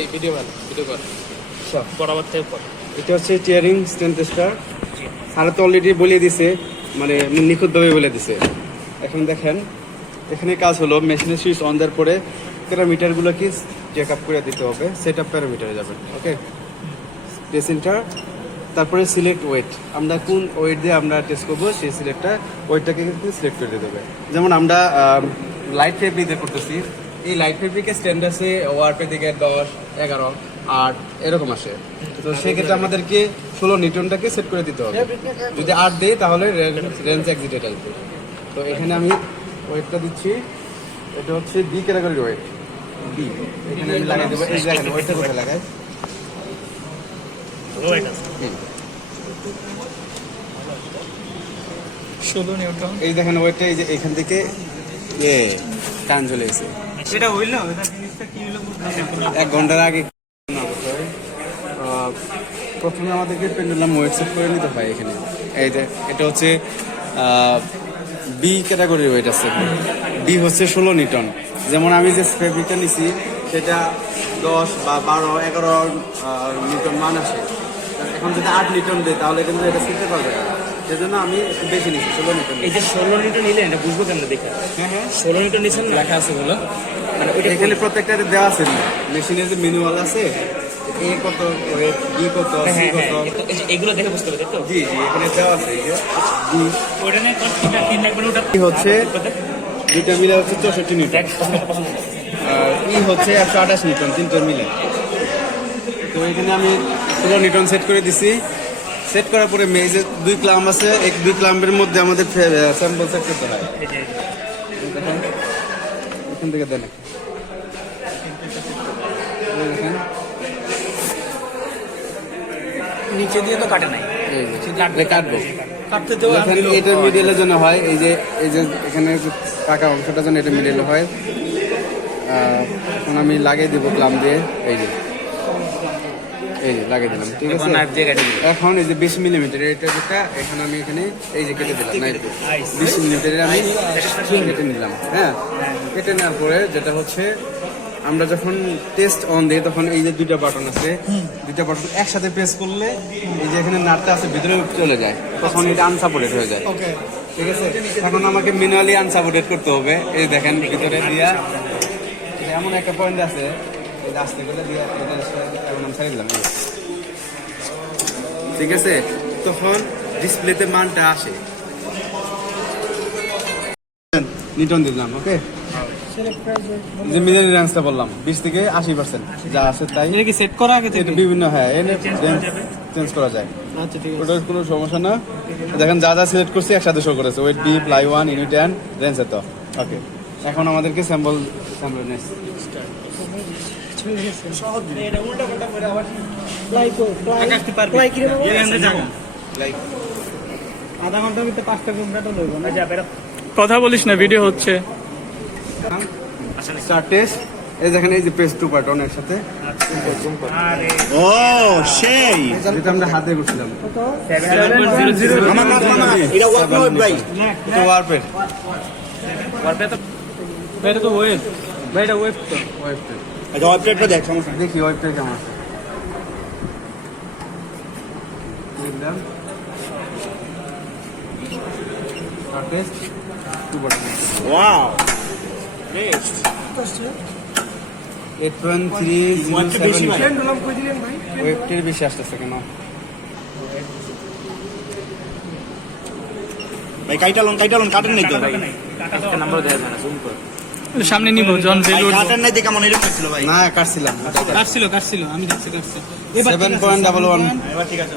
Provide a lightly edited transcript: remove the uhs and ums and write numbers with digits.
এই ভিডিও কর বরাবর থেকে পর। এটা হচ্ছে টিয়ারিং স্ট্যান্ড টেস্টার। স্যার তো অলরেডি বলে দিছে, মানে নিখুঁতভাবে বলে দিছে। এখন দেখেন এখানে কাজ হলো মেশিনের সুইচ অন দেওয়ার পরে প্যারামিটারগুলোকে চেক আপ করে দিতে হবে, সেট আপ প্যারামিটারে যাবেন। ওকে, টেস্টার, তারপরে সিলেক্ট ওয়েট, আমরা কোন ওয়েট দিয়ে আমরা টেস্ট করবো সেই ওয়েটটাকে কিন্তু সিলেক্ট করে দিতে হবে। যেমন আমরা লাইট ফেব্রিক দিয়ে করতেছি, এই লাইট ফেব্রিকের স্ট্যান্ড আছে ওয়ার্পের দিকে 10, 11, 8 এরকম আসে। তো সেক্ষেত্রে আমাদেরকে 16 নিউটনটাকে সেট করে দিতে হবে। যদি 8 দিই তাহলে রেঞ্জ এক্সিটেড আসবে। তো এখানে আমি ওয়েটটা দিচ্ছি, এটা হচ্ছে বি ক্যাটাগরির ওয়েট, বি। এখানে আমি লাগিয়ে দেবো, এই দেখেন ওয়েটটা কোথায় লাগাই, এই দেখেন ওয়েটটা, এই যে এখান থেকে টান চলে এসেছে। সেটা হইল না, এটা জিনিসটা কি হলো 1 ঘন্টার আগে। প্রথমে আমাদেরকে পেন্ডুলাম ওয়েট সেট করে নিতে হয়। এখানে এই যে এটা হচ্ছে বি ক্যাটাগরির ওয়েট আছে, বি হচ্ছে 16 নিউটন। যেমন আমি যে ফেব্রিকটা নিছি সেটা 10 বা 12, 11 নিউটন মান আসে। এখন যদি 8 নিউটন দেয় তাহলে কিন্তু এটা শিখতে পারবে না, সেজন্য আমি একটু বেশি নিচ্ছি 16 নিউটন। এই যে 16 নিউটন নিলে এটা বুঝবো কেমন দেখে? হ্যাঁ 16 নিউটন নিছেন লেখা আছে বলো, মানে এখানে প্রত্যেকটা দেওয়া আছে, মেশিনের যে ম্যানুয়াল আছে, এ কত ওয়েট, বি কত, সি কত, এগুলো দেখে বুঝতে হবে তো? জি জি, এখানে দেওয়া আছে। এই যে বি ওটা নিয়ে তিন লাগবে, ওটা কি হচ্ছে দুইটা মিলে হচ্ছে 64 নিউটন, আর ই হচ্ছে 128 নিউটন, তিনটার মিলে। তো এখানে আমি 16 নিউটন সেট করে দিছি। সেট করার পরে এই যে 2 ক্লাম্প আছে, এই 2 ক্লাম্পের মধ্যে আমাদের স্যাম্পল সেট করতে হয়। এখান থেকে দেন নিচে দিয়ে তো কাটে নাই, কাটবো, এটা মিডলের জন্য হয়। এই যে এখানে পাকা অংশটার জন্য এটা মিডলে হয়। এখন আমি লাগিয়ে দিব ক্লাম্প দিয়ে, এই যে লাগিয়ে দিলাম, ঠিক আছে। এখন এই যে 20 মিলিমিটার এটা যেটা, এখানে আমি এখানে এই যে কেটে দিলাম, 20 মিলিমিটারের আমি কেটে নিলাম। হ্যাঁ, কেটে নেওয়ার পরে যেটা হচ্ছে আমরা যখন টেস্ট অন দিই তখন এই যে 2টা বাটন আছে, 2টা বাটন একসাথে প্রেস করলে এই যে এখানে নাটটা আছে ভিতরে চলে যায়, তখন এটা আনসাপোর্টেড হয়ে যায়। ঠিক আছে, এখন আমাকে ম্যানুয়ালি আনসাপোর্টেড করতে হবে। এই দেখেন ভিতরে দিয়া এমন একটা পয়েন্ট আছে, আসতে গেলে দিয়া এখন ছাড়িয়ে দিলাম, ঠিক আছে। তখন ডিসপ্লেতে মানটা আসে, নিউটন দিলাম। ওকে, যে মিডল রেঞ্জটা বললাম 20 থেকে 80% যা আছে তাই। এটা কি সেট করা আগে থেকে? বিভিন্ন, হ্যাঁ, চেঞ্জ করা যায়। আচ্ছা, ঠিক আছে, ওটার কোনো সমস্যা না। দেখেন যা সিলেক্ট করছি একসাথে শো করেছে, weight B, ply 1, unit 1, range এত। ওকে, এখন আমাদেরকে স্যাম্পল নেস আধা ঘন্টার ভিতরে 5টা কম্পিউটার লইব না। কথা বলিস না, ভিডিও হচ্ছে। স্টার্ট টেস্ট, এই দেখেন এই যে পেজ 2 বাটন একসাথে। ও সেই যেটা আমরা হাতে করছিলাম, আমার মামা এটা ওয়ার্ক ভাই, এটা ওয়ার্পের ভাই, এটা তো ওয়েব ভাই, এটা ওয়েব তো ওয়েবটা। আচ্ছা ওয়েবসাইটটা দেখ, সমস্যা দেখি ওয়েবটা কেমন আছে। দেখলাম start test 2 button. Wow next 8.307 ওয়েবটির বেশি আসতেছে কেন? ভাই কাইটালন কাটেন নাই তো ভাই, নাম্বার দেয়া যাবে না, জুম কর সামনে নিব। জন ভ্যালু কাটেন নাই দেখে মনে এরকম ছিল ভাই। না, কাটছিলাম, কাটছিল আমি দেখছি, কাটছে 7.11 এবার ঠিক আছে।